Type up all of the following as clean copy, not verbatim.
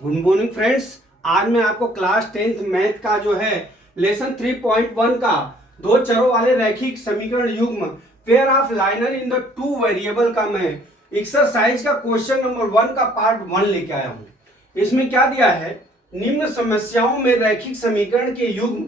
Good morning friends. आज मैं आपको क्लास 10th मैथ का जो है लेसन 3.1 का दो चरों वाले रैखिक समीकरण युग्म pair of liner in the two variable का मैं एक्सरसाइज का क्वेश्चन नंबर 1 का पार्ट 1 लेके आया हूं। इसमें क्या दिया है, निम्न समस्याओं में रैखिक समीकरण के युग्म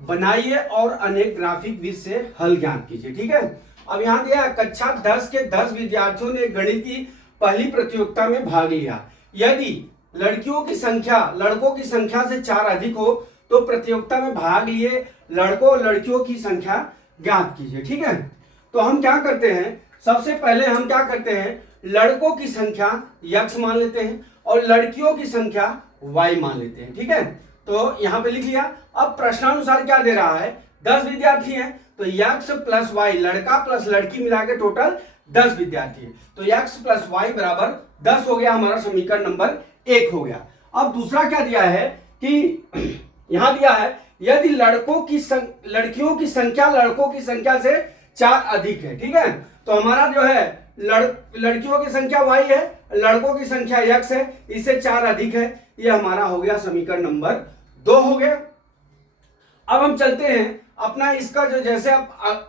बनाइए और अनेक ग्राफिक विधि से हल ज्ञात कीजिए। ठीक है, अब यहाँ दिया है कक्षा 10 के 10 विद्यार्थियों ने गणित की पहली प्रतियोगिता में भाग लिया। यदि लड़कियों की संख्या लड़कों की संख्या से 4 अधिक हो तो प्रतियोगिता में भाग लिए लड़कों और लड़कियों की संख्या ज्ञात कीजिए। ठीक है, तो हम क्या करते हैं, सबसे पहले हम क्या करते हैं, लड़कों की संख्या x मान लेते हैं और लड़कियों की संख्या y मान लेते हैं। ठीक है, तो यहां पे लिख लिया। अब प्रश्नानुसार क्या दे रहा है, 10 विद्यार्थी हैं तो x प्लस वाई, लड़का प्लस लड़की मिला के टोटल 10 विद्यार्थी है, तो x प्लस वाई बराबर 10 हो गया। हमारा समीकरण नंबर 1 हो गया। अब दूसरा क्या दिया है कि यहां दिया है यदि लड़कियों की संख्या लड़कों की संख्या से 4 अधिक है। ठीक है, तो हमारा जो है लड़कियों की संख्या y है, लड़कों की संख्या x है, इससे 4 अधिक है। ये हमारा हो गया समीकरण नंबर 2 हो गया। अब हम चलते हैं अपना इसका जो, जैसे अब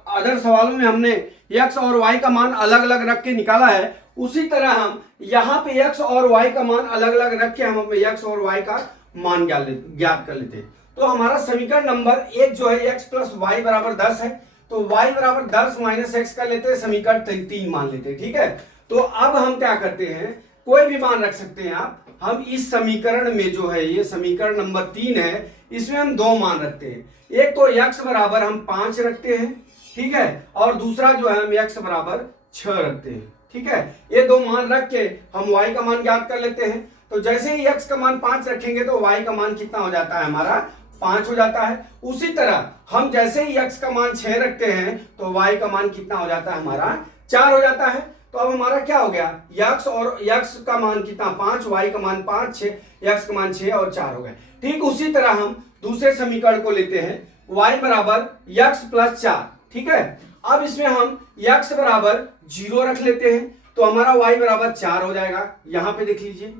अदर सवालों में हमने x और y का मान अलग अलग रख के निकाला है, उसी तरह हम यहाँ पे x और y का मान अलग अलग रख के हम अपने x और y का मान ज्ञात कर लेते हैं। तो हमारा समीकरण नंबर 1 जो है x प्लस वाई बराबर 10 है, तो y बराबर 10 माइनस एक्स कर लेते हैं, समीकरण 3 मान लेते हैं। ठीक है, तो अब हम क्या करते हैं, कोई भी मान रख सकते हैं आप। हम इस समीकरण में जो है, ये समीकरण नंबर 3 है, इसमें हम 2 मान रखते हैं। एक तो x बराबर हम 5 रखते हैं, ठीक है, और दूसरा जो है हम x बराबर 6 रखते हैं। ठीक है, ये 2 मान रख के हम y का मान ज्ञात कर लेते हैं। तो जैसे ही x का मान 5 रखेंगे तो y का मान कितना हो जाता है, हमारा 5 हो जाता है। उसी तरह हम जैसे ही x का मान 6 रखते हैं तो y का मान कितना हो जाता है, हमारा 4 हो जाता है। तो अब हमारा क्या हो गया, x और x का मान कितना 5, y का मान 5, 6, x का मान 6 और 4 हो गए। ठीक उसी तरह हम दूसरे समीकरण को लेते हैं, y बराबर x प्लस 4। ठीक है, अब इसमें हम x बराबर 0 रख लेते हैं, तो हमारा y बराबर 4 हो जाएगा। यहां पे देख लीजिए,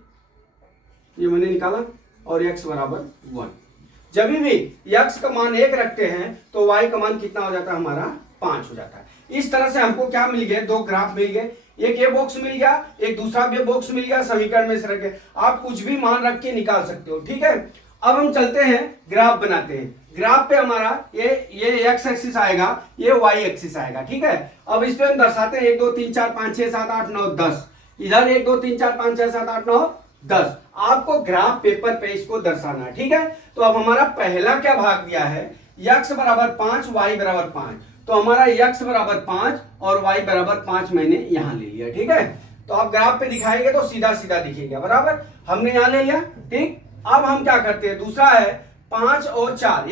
ये मैंने निकाला, और x बराबर 1। जब भी x का मान 1 रखते हैं तो y का मान कितना हो जाता है, हमारा 5 हो जाता है। इस तरह से हमको क्या मिल गए, 2 ग्राफ मिल गए, एक ये बॉक्स मिल गया, एक दूसरा भी बॉक्स मिल गया। समीकरण में से रख के आप कुछ भी मान रख के निकाल सकते हो। ठीक है, अब हम चलते हैं ग्राफ बनाते हैं। ग्राफ पे हमारा ये x एक्सिस आएगा, ये y एक्सिस आएगा। ठीक है, अब इस पे हम दर्शाते हैं 1 2 3 4 5 6 7 8 9 10, इधर 1 2 3 4 5 6 7 8 9 10। आपको ग्राफ पेपर पे इसको दर्शाना है। ठीक है, तो अब हमारा पहला क्या भाग दिया है, x बराबर 5 y बराबर 5, तो हमारा x बराबर 5 और y बराबर 5 मैंने यहां ले लिया। ठीक है, तो आप ग्राफ पे दिखाएंगे तो सीधा सीधा दिखेगा, बराबर हमने यहां ले लिया। ठीक, अब हम क्या करते हैं, दूसरा है 5 और 4,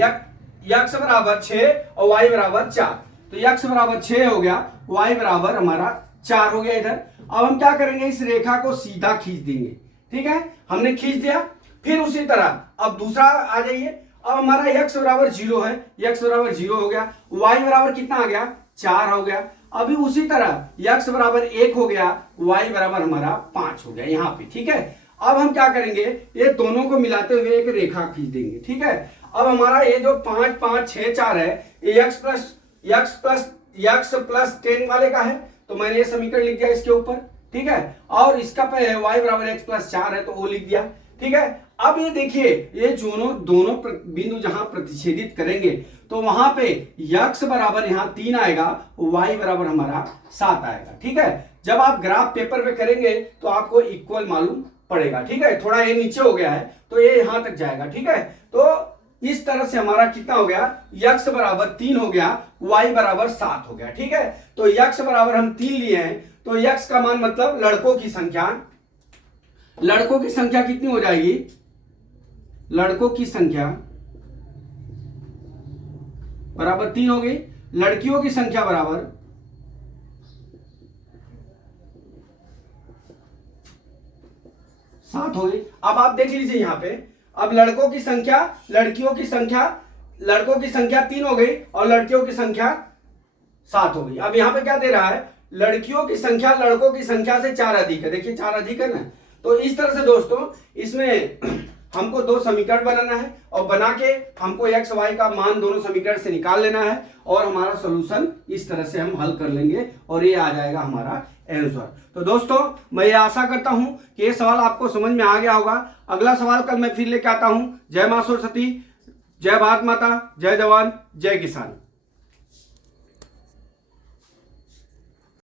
x बराबर 6 और y बराबर 4, तो x बराबर 6 हो गया, y बराबर हमारा 4 हो गया। इधर अब हम क्या करेंगे, इस रेखा को सीधा खींच देंगे। ठीक है, हमने खींच दिया। फिर उसी तरह अब दूसरा आ जाइए, अब हमारा x बराबर 0 है, x बराबर 0 हो गया, y बराबर कितना आ गया, 4 हो गया। अभी उसी तरह x बराबर 1 हो गया, y बराबर हमारा 5 हो गया यहाँ पे। ठीक है, अब हम क्या करेंगे, ये दोनों को मिलाते हुए एक रेखा खींच देंगे। ठीक है, अब हमारा ये जो 5 5 6 4 है, ये x प्लस 10 वाले का है, तो मैंने ये समीकरण लिख दिया इसके ऊपर। ठीक है, और इसका पे y बराबर x प्लस 4 है, तो वो लिख दिया। ठीक है, अब ये देखिए, ये दोनों बिंदु जहां प्रतिच्छेदित करेंगे तो वहां पे x बराबर यहां 3 आएगा, y बराबर हमारा 7 आएगा। ठीक है, जब आप ग्राफ पेपर पे करेंगे तो आपको इक्वल मालूम पड़ेगा। ठीक है, थोड़ा ये नीचे हो गया है तो ये यहां तक जाएगा। ठीक है, तो इस तरह से हमारा कितना हो गया, x बराबर 3 हो गया, y बराबर 7 हो गया। ठीक है, तो x बराबर हम 3 लिए हैं, तो x का मान मतलब लड़कों की संख्या कितनी हो जाएगी, लड़कों की संख्या बराबर 3 हो गई, लड़कियों की संख्या बराबर 7 हो गई। अब आप देख लीजिए यहाँ पे, अब लड़कों की संख्या 3 हो गई और लड़कियों की संख्या 7 हो गई। अब यहाँ पे क्या दे रहा है, लड़कियों की संख्या लड़कों की संख्या से 4 अधिक है। देखिए 4 अधिक है ना, तो इस तरह से दोस्तों इसमें हमको दो समीकरण बनाना है और बना के हमको एक्स वाई का मान दोनों समीकरण से निकाल लेना है और हमारा सॉल्यूशन इस तरह से हम हल कर लेंगे और ये आ जाएगा हमारा आंसर। तो दोस्तों मैं ये आशा करता हूं कि ये सवाल आपको समझ में आ गया होगा। अगला सवाल कल मैं फिर लेके आता हूं। जय मां सरस्वती, जय भारत माता, जय जवान, जय किसान।